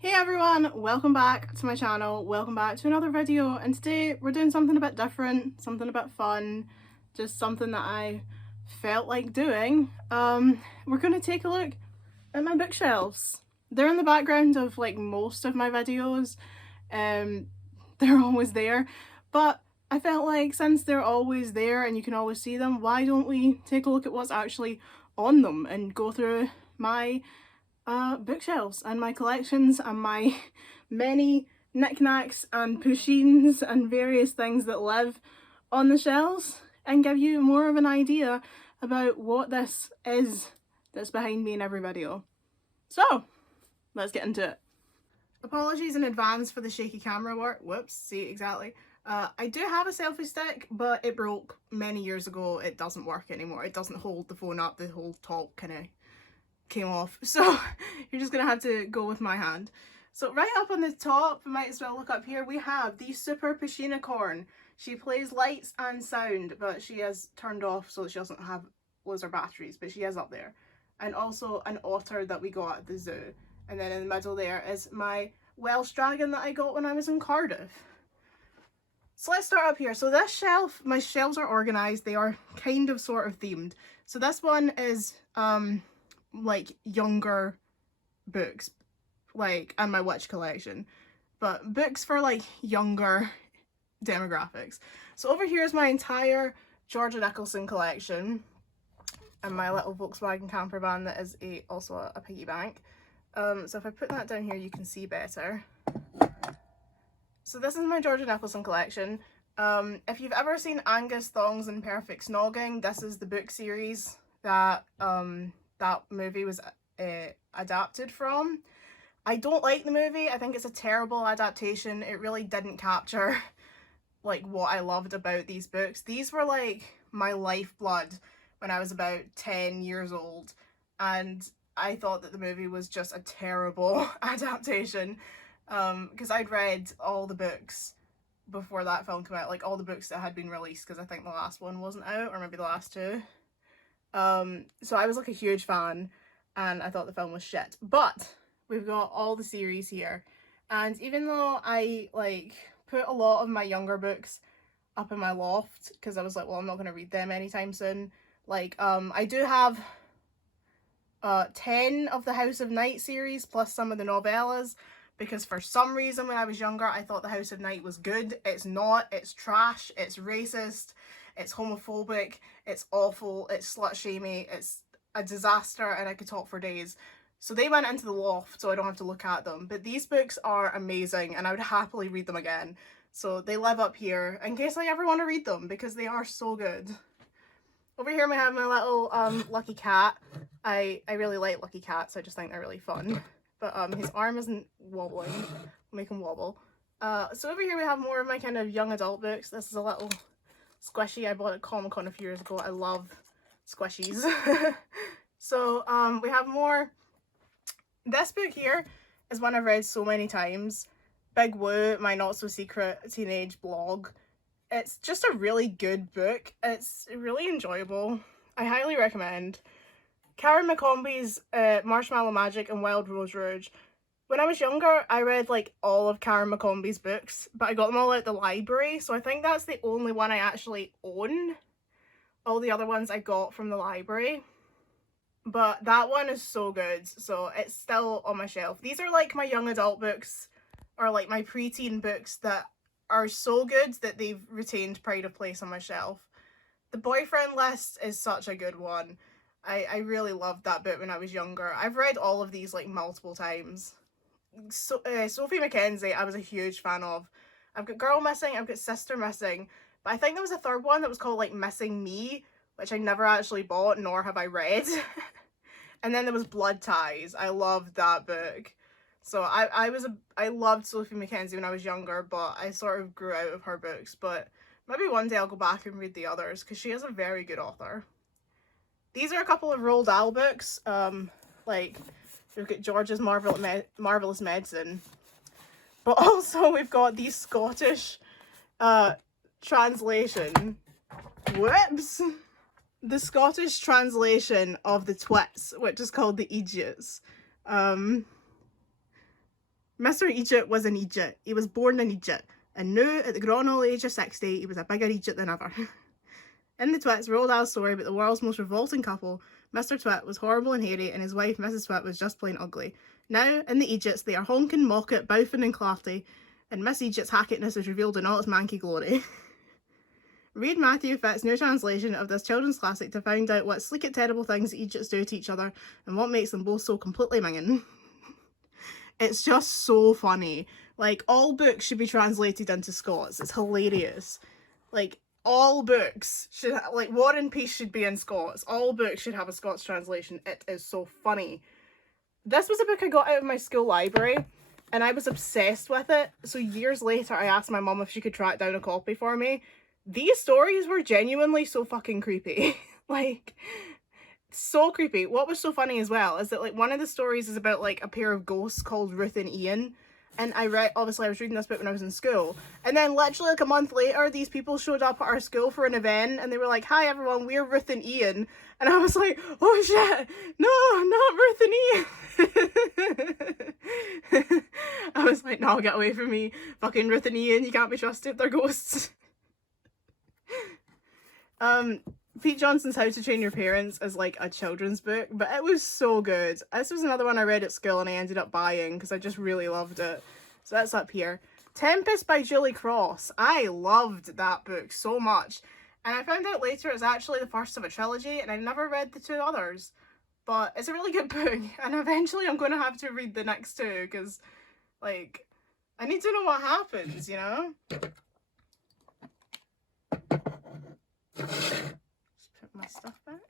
Hey everyone, welcome back to my channel, welcome back to another video, and today we're doing something a bit different, something a bit fun, just something that I felt like doing. We're going to take a look at my bookshelves. They're in the background of like most of my videos, they're always there, but I felt like since they're always there and you can always see them, why don't we take a look at what's actually on them and go through my bookshelves and my collections and my many knickknacks and pushins and various things that live on the shelves and give you more of an idea about what this is that's behind me in every video. So, let's get into it. Apologies in advance for the shaky camera work. Whoops, see, exactly. I do have a selfie stick, but it broke many years ago. It doesn't work anymore. It doesn't hold the phone up. The whole top kind of came off, so you're just gonna have to go with my hand. So right up on the top, might as well look up here, we have the Super Pushinicorn. She plays lights and sound, but she is turned off so that she doesn't have loads of batteries, but she is up there. And also an otter that we got at the zoo. And then in the middle there is my Welsh dragon that I got when I was in Cardiff. So let's start up here. So this shelf, my shelves are organised, they are kind of sort of themed. So this one is like younger books, like, and my witch collection, but books for like younger demographics. So over here is my entire Georgia Nicholson collection and my little Volkswagen camper van that is also a piggy bank. So if I put that down here you can see better. So this is my Georgia Nicholson collection. If you've ever seen Angus Thongs and Perfect Snogging, this is the book series that that movie was adapted from. I don't like the movie. I think it's a terrible adaptation. It really didn't capture like what I loved about these books. These were like my lifeblood when I was about 10 years old, and I thought that the movie was just a terrible adaptation because I'd read all the books before that film came out, like all the books that had been released, because I think the last one wasn't out, or maybe the last two. So I was like a huge fan and I thought the film was shit, but we've got all the series here, and even though I like put a lot of my younger books up in my loft because I was like, well, I'm not going to read them anytime soon, like I do have 10 of the House of Night series plus some of the novellas, because for some reason when I was younger I thought the House of Night was good. It's not. It's trash, it's racist, it's homophobic, it's awful, it's slut-shamey, it's a disaster, and I could talk for days. So they went into the loft so I don't have to look at them. But these books are amazing and I would happily read them again. So they live up here in case I ever want to read them because they are so good. Over here we have my little Lucky Cat. I really like Lucky Cats, I just think they're really fun. But his arm isn't wobbling. I'll make him wobble. So over here we have more of my kind of young adult books. This is a little squishy I bought at Comic-Con a few years ago. I love squishies. So we have more. This book here is one I've read so many times. Big Woo, my not so secret teenage blog. It's just a really good book. It's really enjoyable. I highly recommend. Karen McCombie's Marshmallow Magic and Wild Rose Rouge. When I was younger, I read like all of Karen McCombie's books, but I got them all at the library, so I think that's the only one I actually own. All the other ones I got from the library. But that one is so good, so it's still on my shelf. These are like my young adult books, or like my preteen books that are so good that they've retained pride of place on my shelf. The Boyfriend List is such a good one. I really loved that book when I was younger. I've read all of these like multiple times. So, Sophie Mackenzie, I was a huge fan of. I've got Girl Missing, I've got Sister Missing, but I think there was a third one that was called like Missing Me, which I never actually bought, nor have I read. And then there was Blood Ties. I loved that book. So I loved Sophie Mackenzie when I was younger, but I sort of grew out of her books. But maybe one day I'll go back and read the others, because she is a very good author. These are a couple of Roald Dahl books. Like, we've got George's Marvelous Medicine. But also we've got the Scottish translation. Whoops! The Scottish translation of the Twits, which is called The Idiots. Mr. Egypt was an Egypt. He was born in Egypt, and knew at the grown old age of 60 he was a bigger Egypt than ever. In the Twits, Roald Dahl's story about the world's most revolting couple, Mr. Twit was horrible and hairy, and his wife, Mrs. Twit, was just plain ugly. Now, in the Egypts, they are honking, mocket, bowfin, and clarty, and Miss Egypt's hacketness is revealed in all its manky glory. Read Matthew Fitt's new translation of this children's classic to find out what sleek terrible things the Egypts do to each other and what makes them both so completely minging. It's just so funny. Like, all books should be translated into Scots. It's hilarious. Like, all books should like War and Peace should be in Scots. All books should have a Scots translation. It is so funny. This was a book I got out of my school library, and I was obsessed with it. So years later, I asked my mum if she could track down a copy for me. These stories were genuinely so fucking creepy. Like, so creepy. What was so funny as well is that, like, one of the stories is about, like, a pair of ghosts called Ruth and Ian. And obviously I was reading this book when I was in school. And then literally like a month later, these people showed up at our school for an event, and they were like, "Hi everyone, we're Ruth and Ian." And I was like, "Oh shit, no, not Ruth and Ian." I was like, "No, get away from me. Fucking Ruth and Ian, you can't be trusted, they're ghosts." Pete Johnson's How to Train Your Parents is like a children's book, but it was so good. This was another one I read at school and I ended up buying because I just really loved it. So that's up here. Tempest by Julie Cross. I loved that book so much. And I found out later it's actually the first of a trilogy, and I never read the two others. But it's a really good book, and eventually I'm going to have to read the next two because, like, I need to know what happens, you know? My stuff back.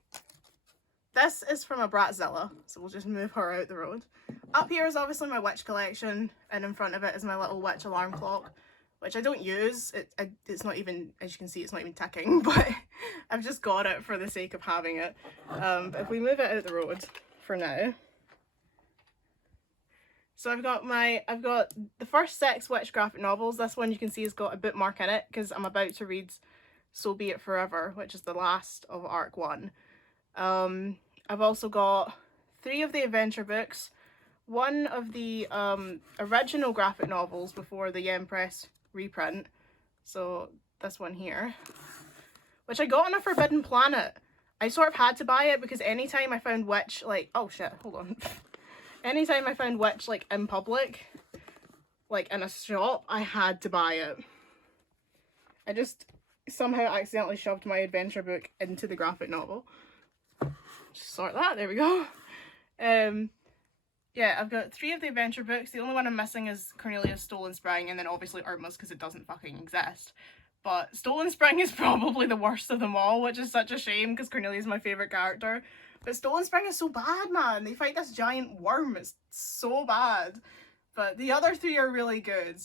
This is from a Bratzilla, so we'll just move her out the road. Up here is obviously my witch collection, and in front of it is my little witch alarm clock, which I don't use. It's not even, as you can see, it's not even ticking, but I've just got it for the sake of having it. But if we move it out the road for now. So I've got the first 6 witch graphic novels. This one you can see has got a bookmark in it because I'm about to read So Be It Forever, which is the last of Arc 1. I've also got 3 of the adventure books, 1 of the original graphic novels before the Yen Press reprint, so this one here, which I got on a Forbidden Planet. I sort of had to buy it because anytime I found witch, like, oh shit, hold on. Anytime I found witch, like, in public, like in a shop, I had to buy it. I just somehow accidentally shoved my adventure book into the graphic novel. Just sort that, there we go. Yeah, I've got 3 of the adventure books. The only one I'm missing is Cornelia's Stolen Spring, and then obviously Irma's because it doesn't fucking exist. But Stolen Spring is probably the worst of them all, which is such a shame because Cornelia's my favourite character. But Stolen Spring is so bad, man. They fight this giant worm. It's so bad. But the other 3 are really good.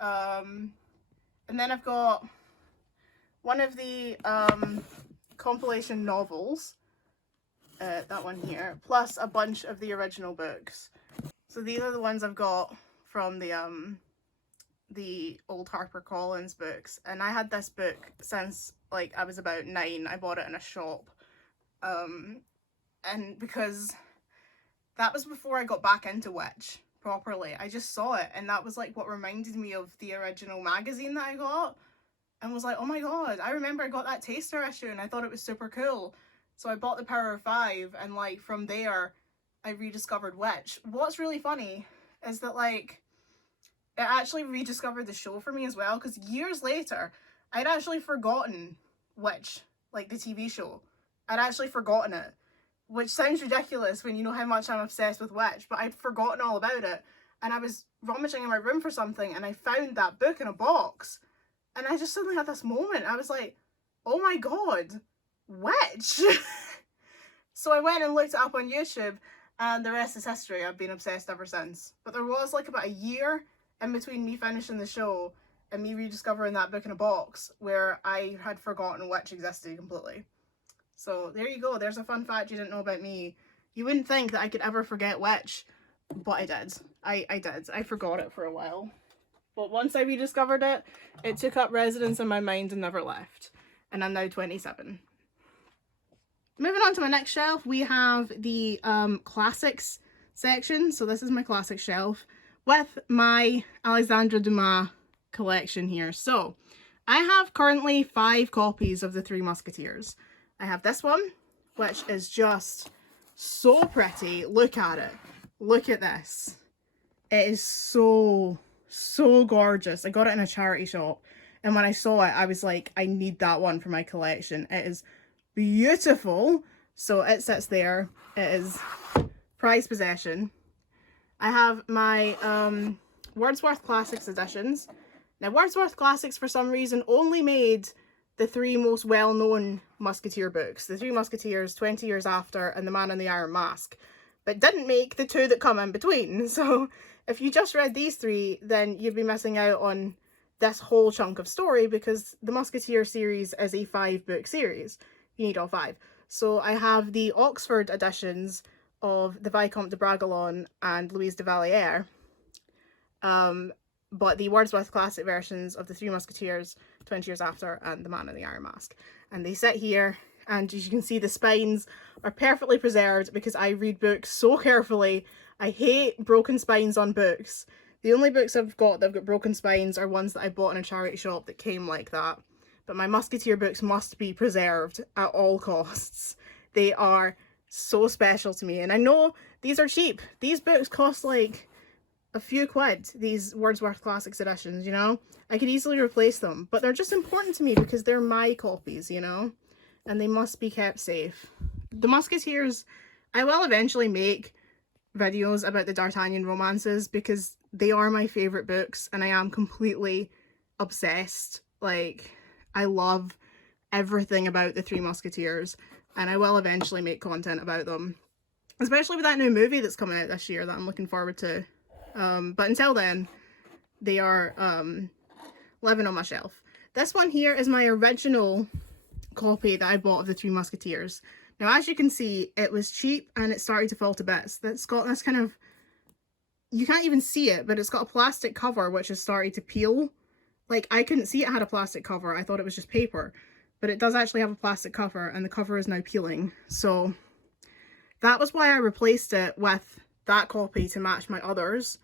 And then I've got one of the compilation novels. That one here, plus a bunch of the original books. So these are the ones I've got from the old HarperCollins books, and I had this book since like I was about 9. I bought it in a shop, and because that was before I got back into witch properly. I just saw it, and that was like what reminded me of the original magazine that I got, and was like, oh my god, I remember I got that taster issue and I thought it was super cool. So I bought The Power of 5, and like from there I rediscovered witch. What's really funny is that like it actually rediscovered the show for me as well, because years later I'd actually forgotten witch, like the TV show. I'd actually forgotten it, which sounds ridiculous when you know how much I'm obsessed with witch, but I'd forgotten all about it. And I was rummaging in my room for something and I found that book in a box, and I just suddenly had this moment. I was like, oh my god, witch. So I went and looked it up on YouTube, and the rest is history. I've been obsessed ever since. But there was like about a year in between me finishing the show and me rediscovering that book in a box where I had forgotten witch existed completely. So there you go, there's a fun fact you didn't know about me. You wouldn't think that I could ever forget witch, but I did. I did. I forgot it for a while. But once I rediscovered it, it took up residence in my mind and never left. And I'm now 27. Moving on to my next shelf, we have the classics section. So this is my classic shelf, with my Alexandre Dumas collection here. So I have currently 5 copies of the Three Musketeers. I have this one, which is just so pretty. Look at it. Look at this. It is so gorgeous. I got it in a charity shop, and when I saw it, I was like, I need that one for my collection. It is beautiful. So it sits there. It is prized possession. I have my Wordsworth Classics editions. Now, Wordsworth Classics, for some reason, only made the 3 most well-known Musketeer books. The Three Musketeers, 20 Years After, and The Man in the Iron Mask. But didn't make the 2 that come in between. So if you just read these 3, then you'd be missing out on this whole chunk of story, because the Musketeer series is a 5-book series. You need all 5. So I have the Oxford editions of the Vicomte de Bragelonne and Louise de Valliere. But the Wordsworth Classic versions of the Three Musketeers, 20 Years After, and The Man in the Iron Mask. And they sit here, and as you can see, the spines are perfectly preserved because I read books so carefully. I hate broken spines on books. The only books I've got that have got broken spines are ones that I bought in a charity shop that came like that. But my Musketeer books must be preserved at all costs. They are so special to me. And I know these are cheap. These books cost like a few quid, these Wordsworth Classics editions, you know? I could easily replace them, but they're just important to me because they're my copies, you know? And they must be kept safe. The Musketeers, I will eventually make videos about the D'Artagnan romances because they are my favourite books and I am completely obsessed. Like, I love everything about the Three Musketeers, and I will eventually make content about them. Especially with that new movie that's coming out this year that I'm looking forward to. But until then, they are living on my shelf. This one here is my original copy that I bought of the Three Musketeers. Now, as you can see, it was cheap and it started to fall to bits. That's got this kind of, you can't even see it, but it's got a plastic cover which has started to peel. Like, I couldn't see it had a plastic cover. I thought it was just paper. But it does actually have a plastic cover, and the cover is now peeling. So that was why I replaced it with that copy to match my others,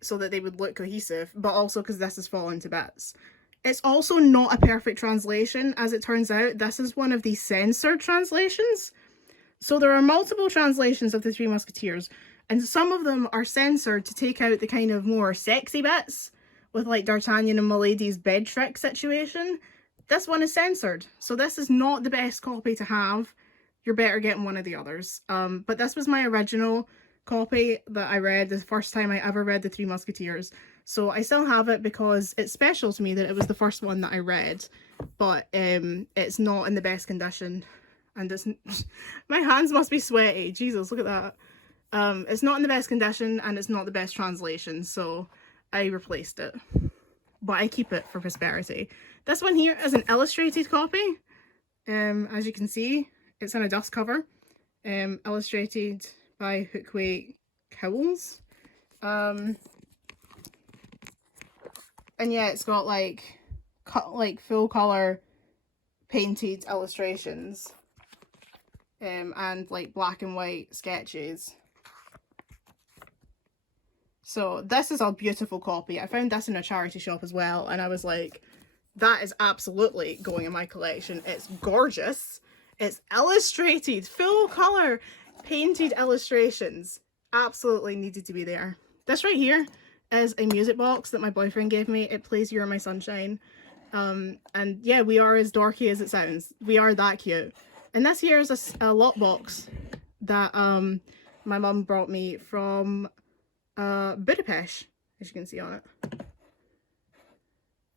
so that they would look cohesive, but also because this has fallen to bits. It's also not a perfect translation, as it turns out. This is one of the censored translations. So there are multiple translations of the Three Musketeers, and some of them are censored to take out the kind of more sexy bits, with like D'Artagnan and Milady's bed trick situation. This one is censored, so this is not the best copy to have. You're better getting one of the others. But this was my original copy that I read the first time I ever read the Three Musketeers. So I still have it because it's special to me that it was the first one that I read. But it's not in the best condition. And it's my hands must be sweaty. Jesus, look at that. It's not in the best condition and it's not the best translation. So I replaced it. But I keep it for prosperity. This one here is an illustrated copy. As you can see, it's in a dust cover. Illustrated by Hookway Cowles. And yeah, it's got like full color painted illustrations. And like black and white sketches. So this is a beautiful copy. I found this in a charity shop as well, and I was like, that is absolutely going in my collection. It's gorgeous. It's illustrated, full colour, painted illustrations. Absolutely needed to be there. This right here is a music box that my boyfriend gave me. It plays You're My Sunshine. And yeah, we are as dorky as it sounds. We are that cute. And this here is a lot box that my mum brought me from Budapest, as you can see on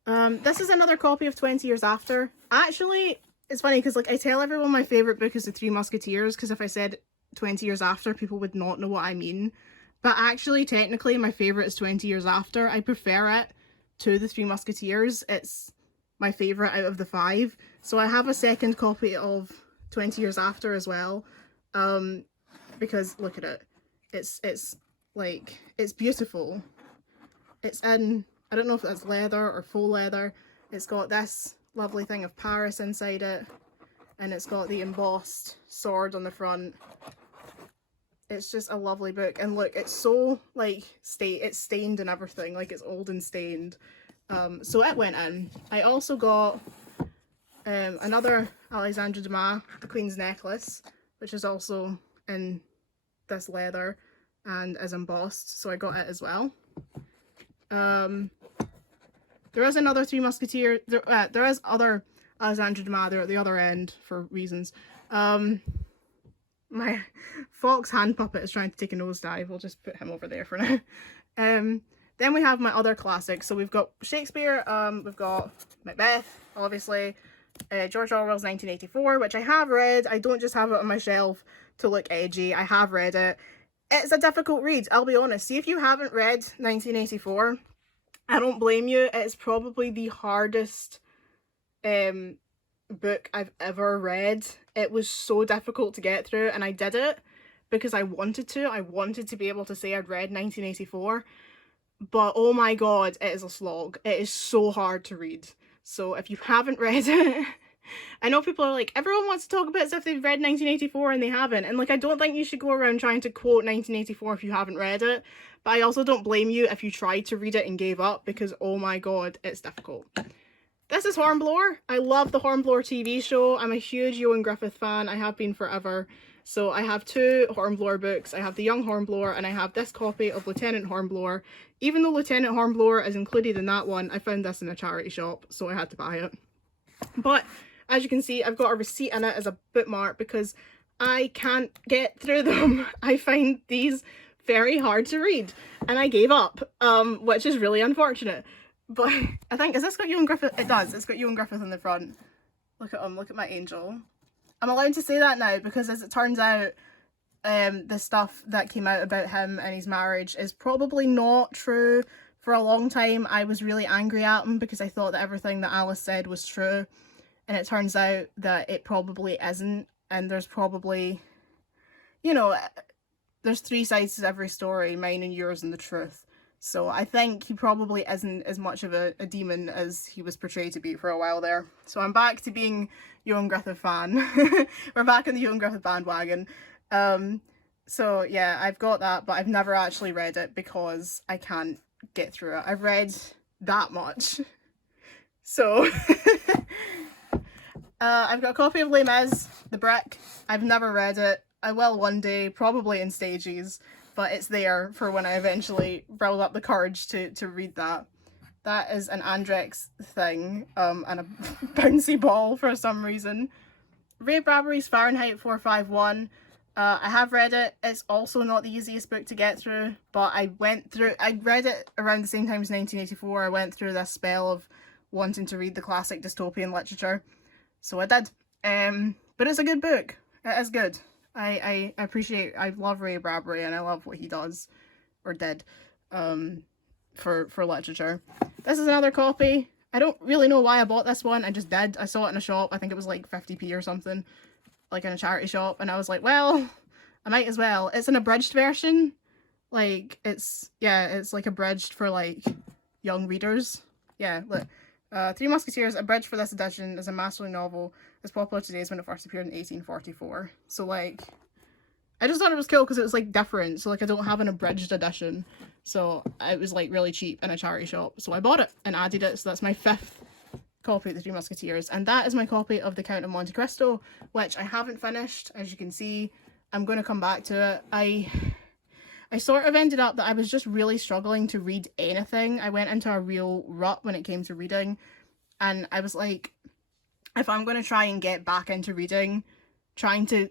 it. This is another copy of 20 Years After. Actually, it's funny because like I tell everyone my favourite book is The Three Musketeers, because if I said 20 Years After, people would not know what I mean. But actually, technically, my favourite is 20 Years After. I prefer it to The Three Musketeers. It's my favourite out of the 5. So I have a second copy of 20 Years After as well. Because look at it. It's like, it's beautiful. It's in, I don't know if that's leather or faux leather. It's got this lovely thing of Paris inside it. And it's got the embossed sword on the front. It's just a lovely book, and look, it's so like it's stained and everything, like it's old and stained. So it went in. I also got another Alexandra Dumas, The Queen's Necklace, which is also in this leather and is embossed, so I got it as well. There is another Three Musketeers. There is other Alexandra Dumas there at the other end for reasons. My fox hand puppet is trying to take a nosedive. We'll just put him over there for now. Then we have my other classics. So we've got Shakespeare, we've got Macbeth, obviously, George Orwell's 1984, which I have read. I don't just have it on my shelf to look edgy. I have read it. It's a difficult read, I'll be honest. See, if you haven't read 1984, I don't blame you. It's probably the hardest book I've ever read. It was so difficult to get through, and I did it because I wanted to. I wanted to be able to say I'd read 1984, but oh my god, it is a slog. It is so hard to read. So if you haven't read it, I know people are like, everyone wants to talk about it as if they've read 1984 and they haven't, and like, I don't think you should go around trying to quote 1984 if you haven't read it, but I also don't blame you if you tried to read it and gave up, because oh my god, it's difficult. This is Hornblower. I love the Hornblower TV show. I'm a huge Ewan Griffith fan. I have been forever. So I have two Hornblower books. I have The Young Hornblower and I have this copy of Lieutenant Hornblower. Even though Lieutenant Hornblower is included in that one, I found this in a charity shop, so I had to buy it. But as you can see, I've got a receipt in it as a bookmark because I can't get through them. I find these very hard to read and I gave up, which is really unfortunate. But I think, has this got Ewan Griffith? It does. It's got Ewan Griffith in the front. Look at him. Look at my angel. I'm allowed to say that now because, as it turns out, the stuff that came out about him and his marriage is probably not true. For a long time, I was really angry at him because I thought that everything that Alice said was true. And it turns out that it probably isn't. And there's probably, you know, there's three sides to every story, mine and yours and the truth. So I think he probably isn't as much of a demon as he was portrayed to be for a while there. So I'm back to being Ewan Griffith fan. We're back in the Ewan Griffith bandwagon. So yeah, I've got that, but I've never actually read it because I can't get through it. I've read that much. So I've got a copy of Les Mis, The Brick. I've never read it. I will one day, probably in stages. But it's there for when I eventually build up the courage to read that. That is an Andrex thing, and a bouncy ball for some reason. Ray Bradbury's Fahrenheit 451. I have read it. It's also not the easiest book to get through, but I read it around the same time as 1984. I went through this spell of wanting to read the classic dystopian literature, so I did. But it's a good book. It is good. I love Ray Bradbury and I love what he does, or did, for literature. This is another copy. I don't really know why I bought this one, I just did. I saw it in a shop, I think it was like 50p or something, like in a charity shop, and I was like, well, I might as well. It's an abridged version, like, it's like abridged for like young readers. Yeah, look. Three Musketeers, abridged for this edition, is a masterly novel as popular today as when it first appeared in 1844. So, like, I just thought it was cool because it was, like, different. So, like, I don't have an abridged edition. So, it was, like, really cheap in a charity shop. So, I bought it and added it. So, that's my 5th copy of The Three Musketeers. And that is my copy of The Count of Monte Cristo, which I haven't finished, as you can see. I'm going to come back to it. I sort of ended up that I was just really struggling to read anything. I went into a real rut when it came to reading, and I was like, if I'm going to try and get back into reading, trying to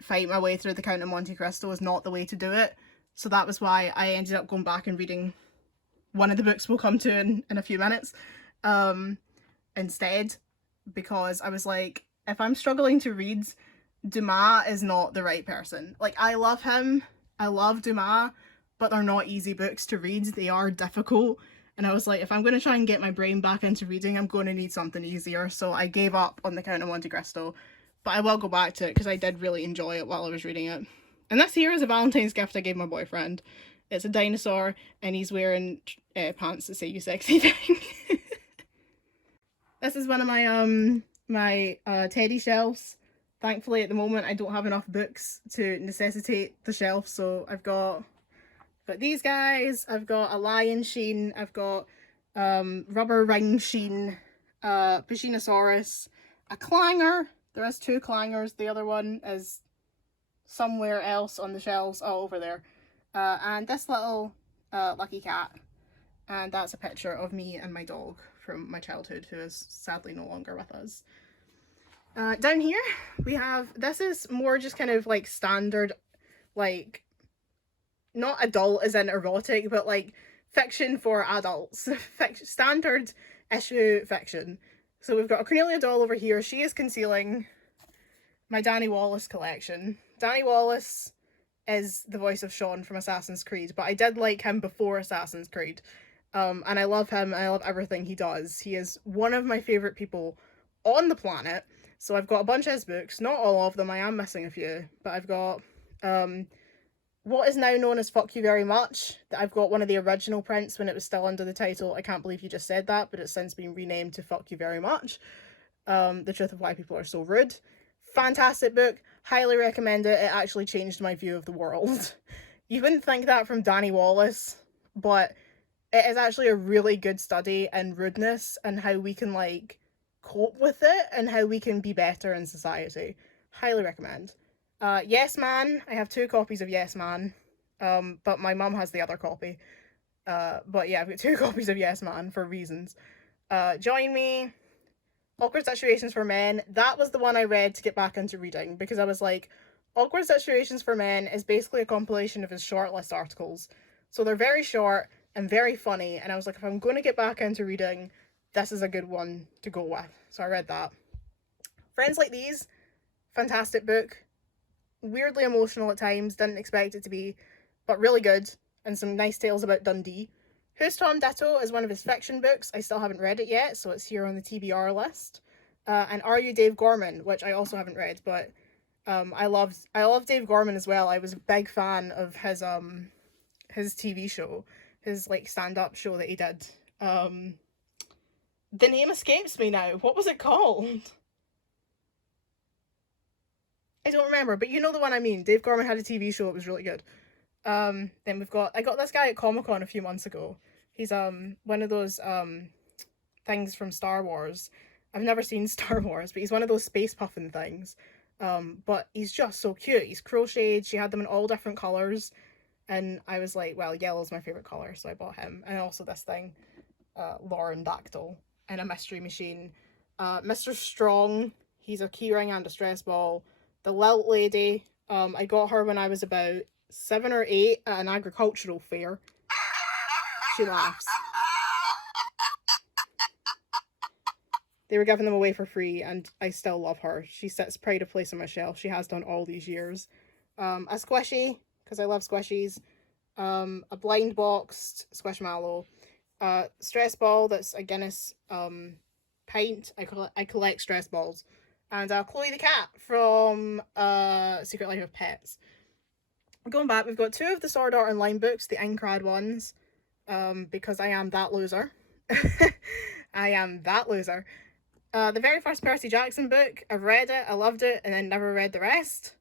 fight my way through The Count of Monte Cristo is not the way to do it. So that was why I ended up going back and reading one of the books we'll come to in a few minutes instead, because I was like, if I'm struggling to read, Dumas is not the right person. Like, I love him. I love Dumas, but they're not easy books to read. They are difficult. And I was like, if I'm going to try and get my brain back into reading, I'm going to need something easier. So I gave up on The Count of Monte Cristo. But I will go back to it because I did really enjoy it while I was reading it. And this here is a Valentine's gift I gave my boyfriend. It's a dinosaur and he's wearing pants that say "you sexy thing." This is one of my teddy shelves. Thankfully, at the moment, I don't have enough books to necessitate the shelf, so I've got these guys, I've got a lion sheen, I've got rubber ring sheen, Pachinosaurus, a clanger. There is 2 clangers. The other one is somewhere else on the shelves. Oh, over there. And this little lucky cat. And that's a picture of me and my dog from my childhood, who is sadly no longer with us. Down here we have, this is more just kind of like standard, like, not adult as in erotic, but like fiction for adults. Standard issue fiction. So we've got a Cornelia doll over here. She is concealing my Danny Wallace collection. Danny Wallace is the voice of Sean from Assassin's Creed, but I did like him before Assassin's Creed. And I love him, and I love everything he does. He is one of my favourite people on the planet. So I've got a bunch of his books, not all of them, I am missing a few, but I've got what is now known as Fuck You Very Much. I've got one of the original prints when it was still under the title I Can't Believe You Just Said That, but it's since been renamed to Fuck You Very Much. The Truth of Why People Are So Rude. Fantastic book, highly recommend it. It actually changed my view of the world. You wouldn't think that from Danny Wallace, but it is actually a really good study in rudeness and how we can like cope with it and how we can be better in society. Highly recommend. Yes Man, I have 2 copies of Yes Man, but my mum has the other copy. But yeah, I've got 2 copies of Yes Man for reasons. Join Me, Awkward Situations for Men. That was the one I read to get back into reading, because I was like, Awkward Situations for Men is basically a compilation of his shortlist articles. So they're very short and very funny, and I was like, if I'm going to get back into reading, this is a good one to go with. So I read that. Friends Like These, fantastic book. Weirdly emotional at times, didn't expect it to be, but really good, and some nice tales about Dundee. Who's Tom Ditto is one of his fiction books. I still haven't read it yet, so it's here on the TBR list. And Are You Dave Gorman, which I also haven't read, but I love Dave Gorman as well. I was a big fan of his TV show, his like stand-up show that he did. The name escapes me now. What was it called? I don't remember, but you know the one I mean. Dave Gorman had a TV show, it was really good. Then I got this guy at Comic-Con a few months ago. He's one of those things from Star Wars. I've never seen Star Wars, but he's one of those space puffin things. But he's just so cute. He's crocheted. She had them in all different colours. And I was like, well, yellow's my favourite colour, so I bought him. And also this thing, Lauren Dactyl, and a mystery machine. Mr. Strong, he's a keyring and a stress ball. The Lilt Lady, I got her when I was about 7 or 8 at an agricultural fair. She laughs. They were giving them away for free, and I still love her. She sits pride of place on my shelf. She has done all these years. A squishy, because I love squishies. A blind boxed Squishmallow. Stress ball that's a Guinness pint. I collect stress balls. And Chloe the cat from Secret Life of Pets. Going back, we've got 2 of the Sword Art Online books, the Incrad ones, because I am that loser. I am that loser. The very first Percy Jackson book, I've read it, I loved it, and then never read the rest.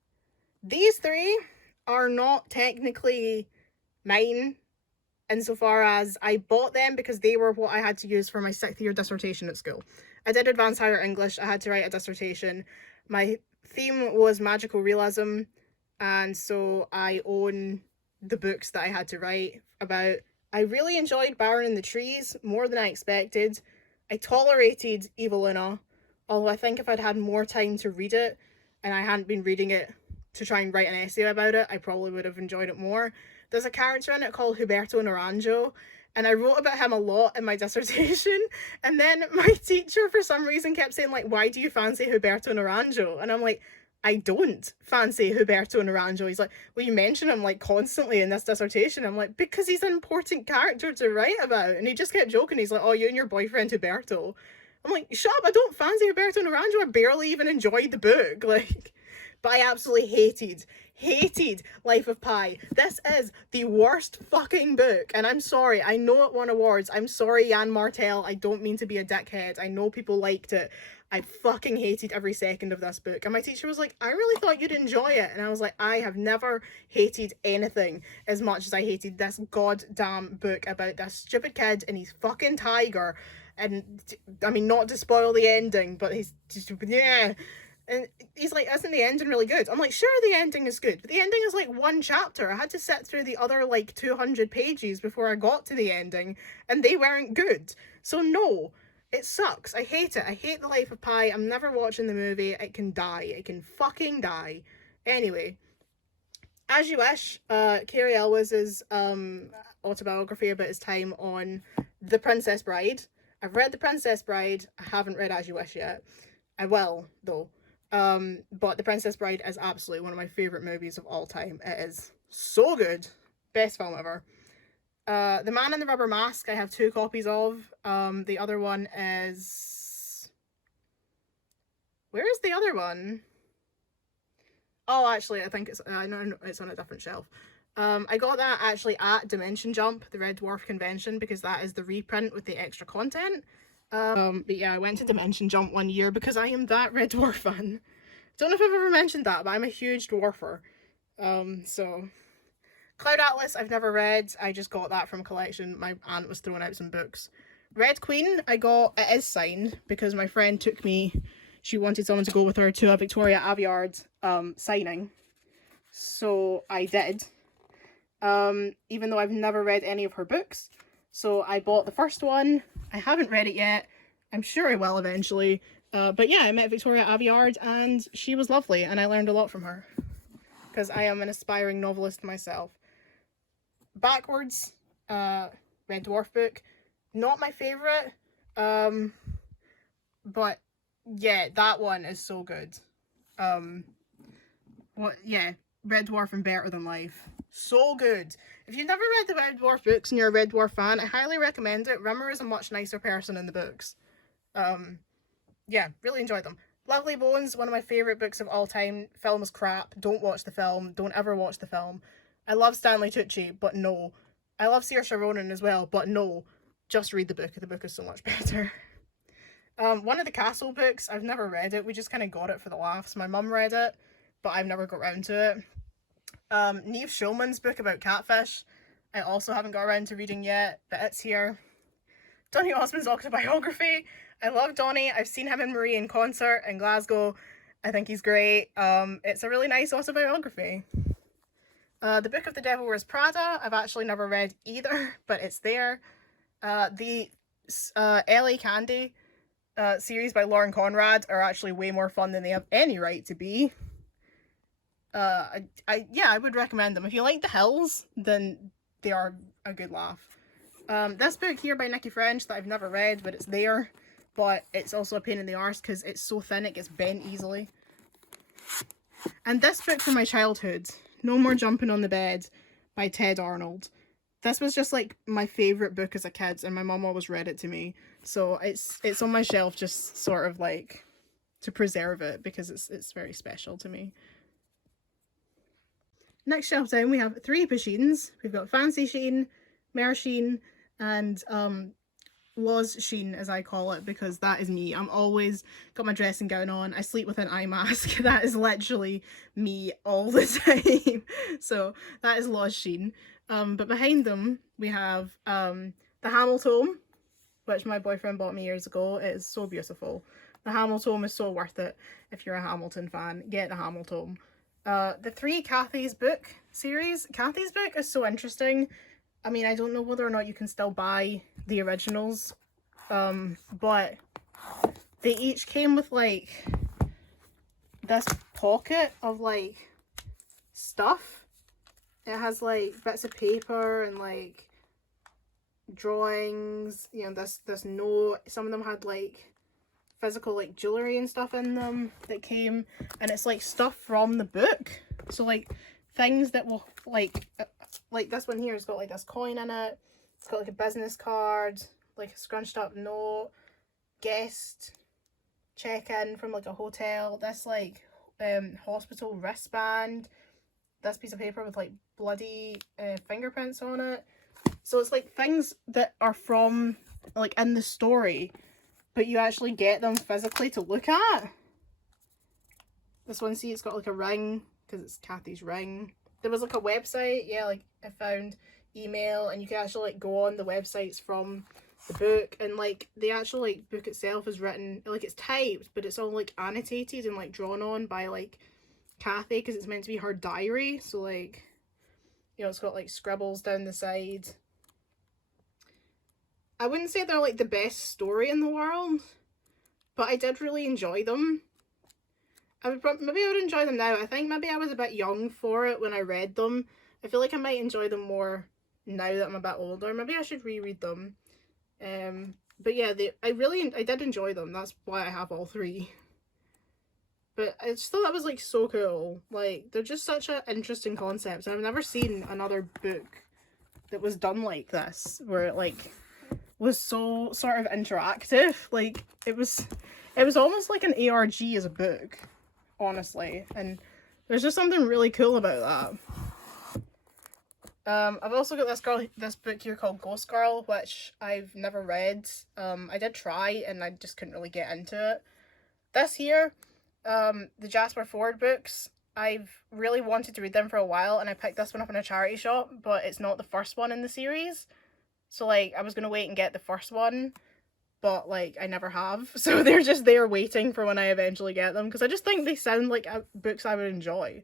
These 3 are not technically mine, insofar as I bought them because they were what I had to use for my 6th year dissertation at school. I did advanced higher English, I had to write a dissertation. My theme was magical realism, and so I own the books that I had to write about. I really enjoyed Baron in the Trees, more than I expected. I tolerated Evelina, although I think if I'd had more time to read it, and I hadn't been reading it to try and write an essay about it, I probably would have enjoyed it more. There's a character in it called Huberto Naranjo, and I wrote about him a lot in my dissertation, and then my teacher for some reason kept saying, like, why do you fancy Huberto Naranjo? And I'm like, I don't fancy Huberto Naranjo. He's like, well, you mention him like constantly in this dissertation. I'm like, because he's an important character to write about. And he just kept joking. He's like, oh, you and your boyfriend Huberto. I'm like, shut up, I don't fancy Huberto Naranjo. I barely even enjoyed the book. Like, but I absolutely hated Life of Pi. This is the worst fucking book, and I'm sorry, I know it won awards. I'm sorry, Jan Martel, I don't mean to be a dickhead. I know people liked it. I fucking hated every second of this book. And my teacher was like, I really thought you'd enjoy it. And I was like, I have never hated anything as much as I hated this goddamn book about this stupid kid and his fucking tiger. And I mean, not to spoil the ending, but he's just, yeah. And he's like, isn't the ending really good? I'm like, sure, the ending is good, but the ending is like one chapter. I had to sit through the other like 200 pages before I got to the ending, and they weren't good. So no, it sucks. I hate it. I hate The Life of Pi. I'm never watching the movie. It can die. It can fucking die. Anyway, As You Wish, Cary Elwes's autobiography about his time on The Princess Bride. I've read The Princess Bride. I haven't read As You Wish yet. I will, though. But The Princess Bride is absolutely one of my favourite movies of all time. It is so good. Best film ever. The Man in the Rubber Mask, I have 2 copies of. The other one is... Where is the other one? Oh, actually, I think it's... no, it's on a different shelf. I got that actually at Dimension Jump, the Red Dwarf convention, because that is the reprint with the extra content. But yeah, I went to Dimension Jump one year because I am that Red Dwarf fan. Don't know if I've ever mentioned that, but I'm a huge dwarfer. So... Cloud Atlas, I've never read. I just got that from a collection. My aunt was throwing out some books. Red Queen, I got... It is signed because my friend took me... She wanted someone to go with her to a Victoria Aveyard signing. So I did. Even though I've never read any of her books. So I bought the first one. I haven't read it yet. I'm sure I will eventually. But yeah, I met Victoria Aveyard and she was lovely and I learned a lot from her. Because I am an aspiring novelist myself. Backwards, Red Dwarf book. Not my favourite. But yeah, that one is so good. Yeah, Red Dwarf and Better Than Life. So good. If you've never read the Red Dwarf books and you're a Red Dwarf fan, I highly recommend it. Rimmer is a much nicer person in the books. Yeah, really enjoyed them. Lovely Bones, one of my favourite books of all time. Film is crap. Don't watch the film. Don't ever watch the film. I love Stanley Tucci, but no. I love Saoirse Ronan as well, but no. Just read the book. The book is so much better. One of the Castle books, I've never read it. We just kind of got it for the laughs. My mum read it, but I've never got around to it. Niamh Schulman's book about catfish, I also haven't got around to reading yet, but it's here. Donny Osmond's autobiography. I love Donny. I've seen him and Marie in concert in Glasgow. I think he's great. It's a really nice autobiography. The Book of the Devil Wears Prada, I've actually never read either, but it's there. The L.A. Candy series by Lauren Conrad are actually way more fun than they have any right to be. Yeah, I would recommend them. If you like The Hills, then they are a good laugh. This book here by Nikki French that I've never read, but it's there. But it's also a pain in the arse because it's so thin it gets bent easily. And this book from my childhood, No More Jumping on the Bed by Ted Arnold. This was just like my favourite book as a kid and my mum always read it to me. So it's on my shelf just sort of like to preserve it because it's very special to me. Next shelf down we have 3 Sheins. We've got Fancy Shein, Mer Shein, and Loz Sheen, as I call it, because that is me. I'm always got my dressing gown on. I sleep with an eye mask. That is literally me all the time. So that is Loz Sheen. But behind them we have the Hamiltome, which my boyfriend bought me years ago. It is so beautiful. The Hamiltome is so worth it. If you're a Hamilton fan, get the Hamiltome. The 3 Kathy's book series. Kathy's book is so interesting. I mean, I don't know whether or not you can still buy the originals, but they each came with like this pocket of like stuff. It has like bits of paper and like drawings, you know, this note. Some of them had like physical like jewelry and stuff in them that came, and it's like stuff from the book. So like things that will like this one here has got like this coin in it. It's got like a business card, like a scrunched up note, guest check-in from like a hotel, this like hospital wristband, this piece of paper with like bloody fingerprints on it. So it's like things that are from like in the story, but you actually get them physically to look at. This one, see, it's got like a ring, because it's Kathy's ring. There was like a website, yeah, like I found email, and you can actually like go on the websites from the book, and like the actual like book itself is written, like it's typed, but it's all like annotated and like drawn on by like Kathy, because it's meant to be her diary. So like, you know, it's got like scribbles down the side. I wouldn't say they're like the best story in the world, but I did really enjoy them. Maybe I would enjoy them now. I think maybe I was a bit young for it when I read them. I feel like I might enjoy them more now that I'm a bit older. Maybe I should reread them. But yeah, I did enjoy them. That's why I have all three. But I just thought that was like so cool. Like, they're just such an interesting concept. And I've never seen another book that was done like this, where it like was so sort of interactive. Like, it was almost like an ARG as a book, honestly, and there's just something really cool about that. I've also got this book here called Ghost Girl, which I've never read. I did try and I just couldn't really get into it. This here, the Jasper Fforde books, I've really wanted to read them for a while, and I picked this one up in a charity shop, but it's not the first one in the series. So like, I was gonna wait and get the first one, but like I never have, so they're just there waiting for when I eventually get them, because I just think they sound like books I would enjoy.